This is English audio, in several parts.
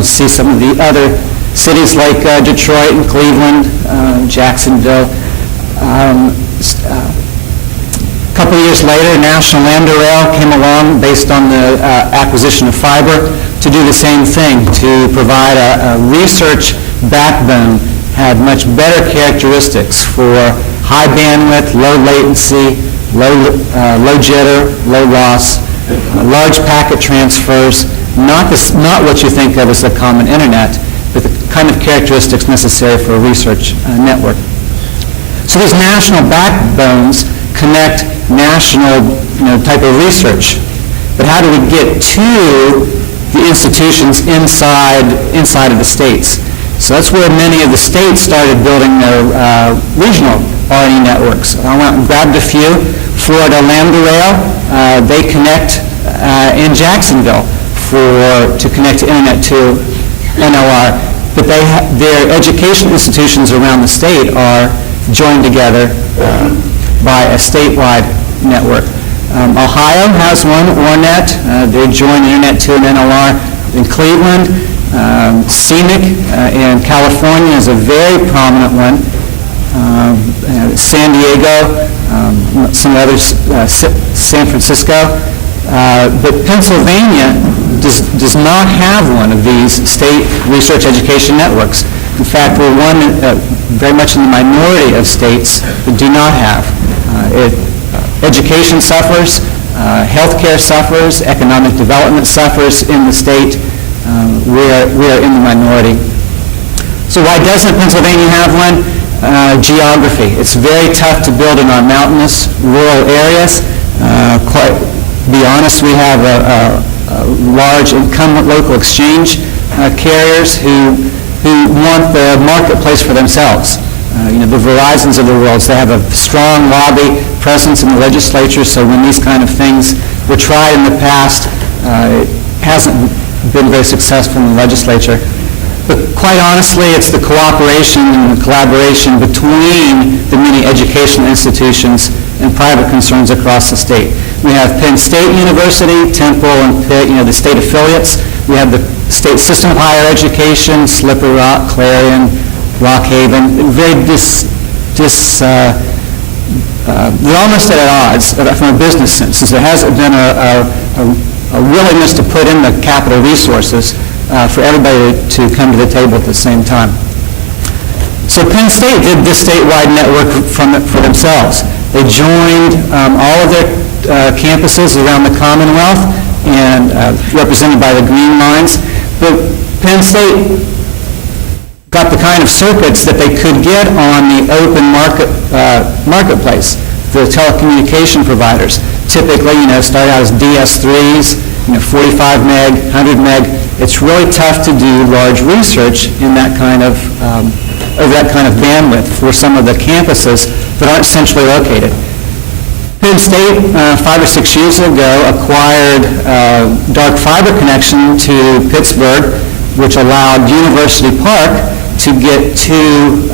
you'll see some of the other cities like Detroit and Cleveland, Jacksonville. A couple of years later, National Lambda Rail came along based on the acquisition of fiber to do the same thing, to provide a research backbone, had much better characteristics for high bandwidth, low latency, low jitter, low loss, large packet transfers, not what you think of as a common internet, but the kind of characteristics necessary for a research network. So these national backbones connect national type of research. But how do we get to the institutions inside of the states? So that's where many of the states started building their regional RE networks. I went and grabbed a few. Florida Lambda Rail, they connect in Jacksonville to connect to Internet to NLR. But their education institutions around the state are joined together by a statewide network. Ohio has one, Ornet. They join Internet to an NLR in Cleveland. CENIC in California is a very prominent one. San Diego, some others, San Francisco. But Pennsylvania does not have one of these state research education networks. In fact, we're one very much in the minority of states that do not have. Education suffers, healthcare suffers, economic development suffers in the state. We are in the minority. So why doesn't Pennsylvania have one? Geography. It's very tough to build in our mountainous, rural areas. To be honest, we have a large incumbent local exchange carriers who want the marketplace for themselves. The Verizons of the world, they have a strong lobby presence in the legislature, so when these kind of things were tried in the past, it hasn't been very successful in the legislature. But quite honestly, it's the cooperation and the collaboration between the many educational institutions and private concerns across the state. We have Penn State University, Temple, and Pitt, the state affiliates. We have the state system of higher education, Slippery Rock, Clarion, Rock Haven. Very they're almost at odds from a business sense, since there hasn't been a willingness to put in the capital resources for everybody to come to the table at the same time. So Penn State did this statewide network for themselves. They joined all of their campuses around the Commonwealth and represented by the green lines. But Penn State got the kind of circuits that they could get on the open marketplace, the telecommunication providers. Typically, start out as DS3s, 45 meg, 100 meg. It's really tough to do large research in that kind of bandwidth for some of the campuses that aren't centrally located. Penn State, 5 or 6 years ago, acquired dark fiber connection to Pittsburgh, which allowed University Park to get to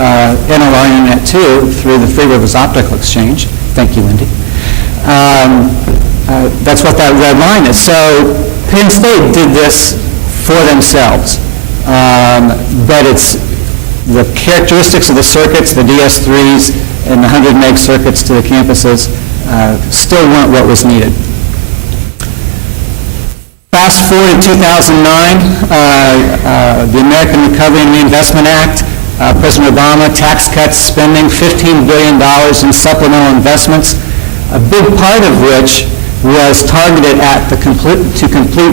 NLR Internet 2 through the Three Rivers Optical Exchange. Thank you, Wendy. That's what that red line is. So Penn State did this for themselves, but it's the characteristics of the circuits, the DS3s and the 100 meg circuits to the campuses still weren't what was needed. Fast forward to 2009, the American Recovery and Reinvestment Act, President Obama, tax cuts, spending $15 billion in supplemental investments, a big part of which was targeted at to complete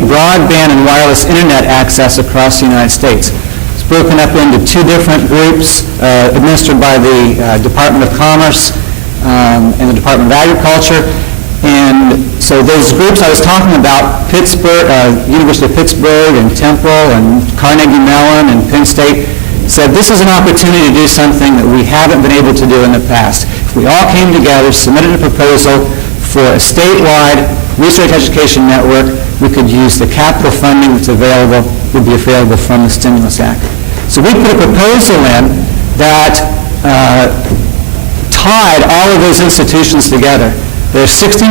broadband and wireless internet access across the United States. It's broken up into two different groups administered by the Department of Commerce and the Department of Agriculture. And so those groups I was talking about, Pittsburgh, University of Pittsburgh and Temple and Carnegie Mellon and Penn State, said this is an opportunity to do something that we haven't been able to do in the past. If we all came together, submitted a proposal for a statewide research education network, we could use the capital funding that's available, would be available from the Stimulus Act. So we put a proposal in that tied all of those institutions together. There are 69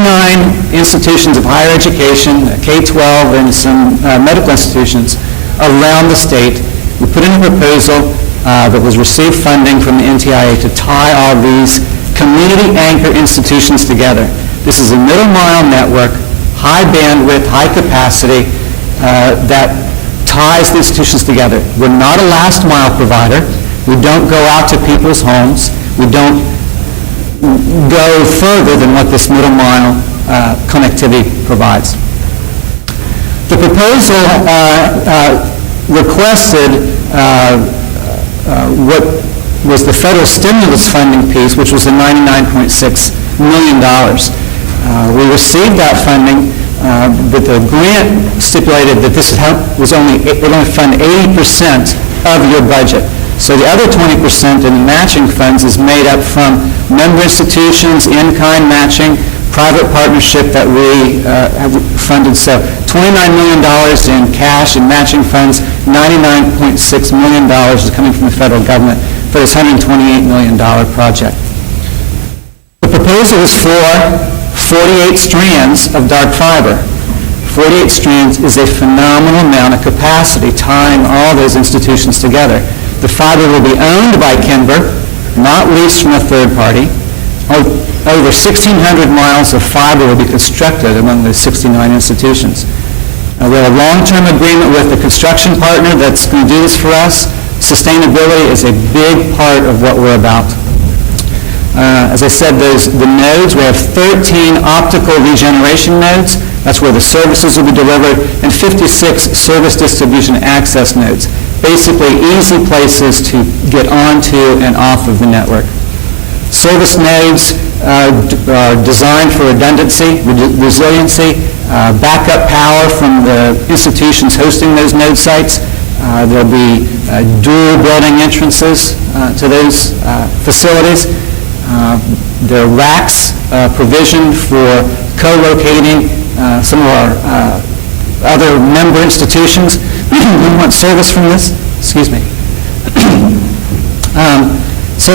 institutions of higher education, K-12, and some medical institutions around the state. We put in a proposal that was received funding from the NTIA to tie all these community anchor institutions together. This is a middle mile network, high bandwidth, high capacity, that ties the institutions together. We're not a last mile provider. We don't go out to people's homes. We don't go further than what this middle mile connectivity provides. The proposal requested what was the federal stimulus funding piece, which was the $99.6 million. We received that funding, but the grant stipulated that this would only fund 80% of your budget. So the other 20% in matching funds is made up from member institutions, in-kind matching, private partnership that we have funded. So $29 million in cash and matching funds, $99.6 million is coming from the federal government for this $128 million project. The proposal is for 48 strands of dark fiber. 48 strands is a phenomenal amount of capacity tying all those institutions together. The fiber will be owned by Kimber, not leased from a third party. Over 1,600 miles of fiber will be constructed among the 69 institutions. We have a long-term agreement with the construction partner that's going to do this for us. Sustainability is a big part of what we're about. As I said, the nodes, we have 13 optical regeneration nodes. That's where the services will be delivered, and 56 service distribution access nodes. Basically, easy places to get onto and off of the network. Service nodes are designed for redundancy, resiliency, backup power from the institutions hosting those node sites. There'll be dual building entrances to those facilities. There are racks provisioned for co-locating some of our other member institutions. We want service from this. Excuse me. So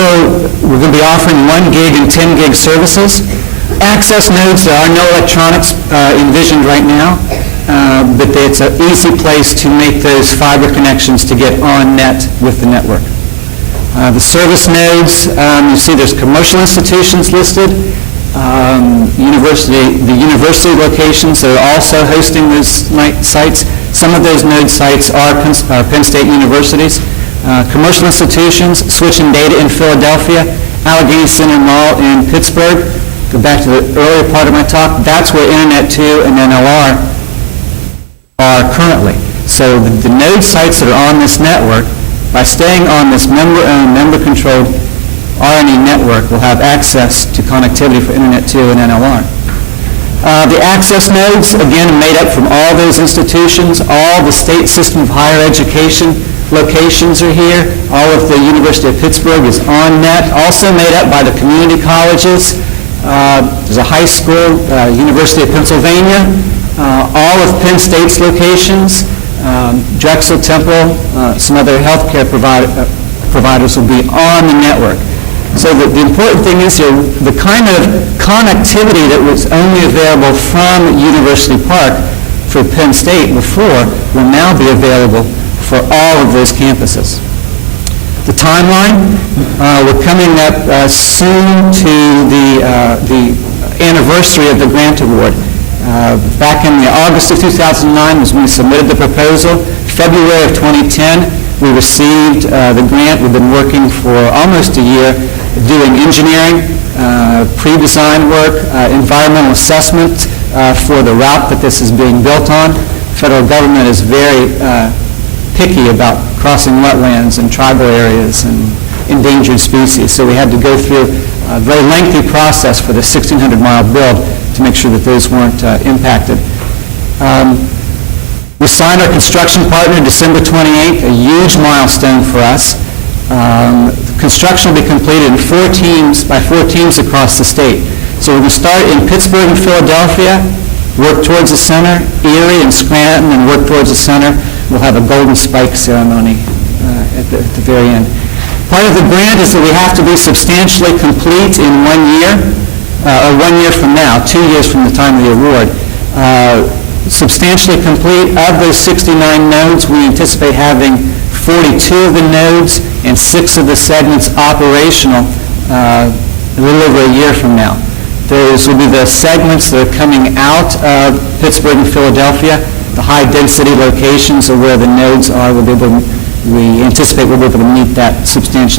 we're going to be offering 1 gig and 10 gig services. Access nodes, there are no electronics envisioned right now, but it's an easy place to make those fiber connections to get on net with the network. The service nodes, you see there's commercial institutions listed, the university locations that are also hosting those sites. Some of those node sites are Penn State universities. Commercial institutions, switching data in Philadelphia, Allegheny Center Mall in Pittsburgh. Go back to the earlier part of my talk. That's where Internet 2 and NLR are currently. So the node sites that are on this network, by staying on this member-owned, member-controlled RNE network, will have access to connectivity for Internet 2 and NLR. The access nodes, again, are made up from all those institutions. All the state system of higher education locations are here. All of the University of Pittsburgh is on net, also made up by the community colleges. There's a high school, University of Pennsylvania, all of Penn State's locations, Drexel, Temple, some other healthcare providers will be on the network. So the important thing is here, the kind of connectivity that was only available from University Park for Penn State before will now be available for all of those campuses. The timeline, we're coming up soon to the anniversary of the grant award. Back in August of 2009 was when we submitted the proposal. February of 2010, we received the grant. We've been working for almost a year doing engineering, pre-design work, environmental assessment for the route that this is being built on. The federal government is very picky about crossing wetlands and tribal areas and endangered species. So we had to go through a very lengthy process for the 1,600-mile build to make sure that those weren't impacted. We signed our construction partner December 28th, a huge milestone for us. Construction will be completed in 4 teams, by 4 teams across the state. So we're going to start in Pittsburgh and Philadelphia, work towards the center, Erie and Scranton, and work towards the center. We'll have a golden spike ceremony at the very end. Part of the grant is that we have to be substantially complete in 1 year, or 1 year from now, 2 years from the time of the award. substantially complete. Of those 69 nodes, we anticipate having 42 of the nodes and 6 of the segments operational a little over a year from now. Those will be the segments that are coming out of Pittsburgh and Philadelphia. The high-density locations are where the nodes are. We anticipate we'll be able to meet that substantially.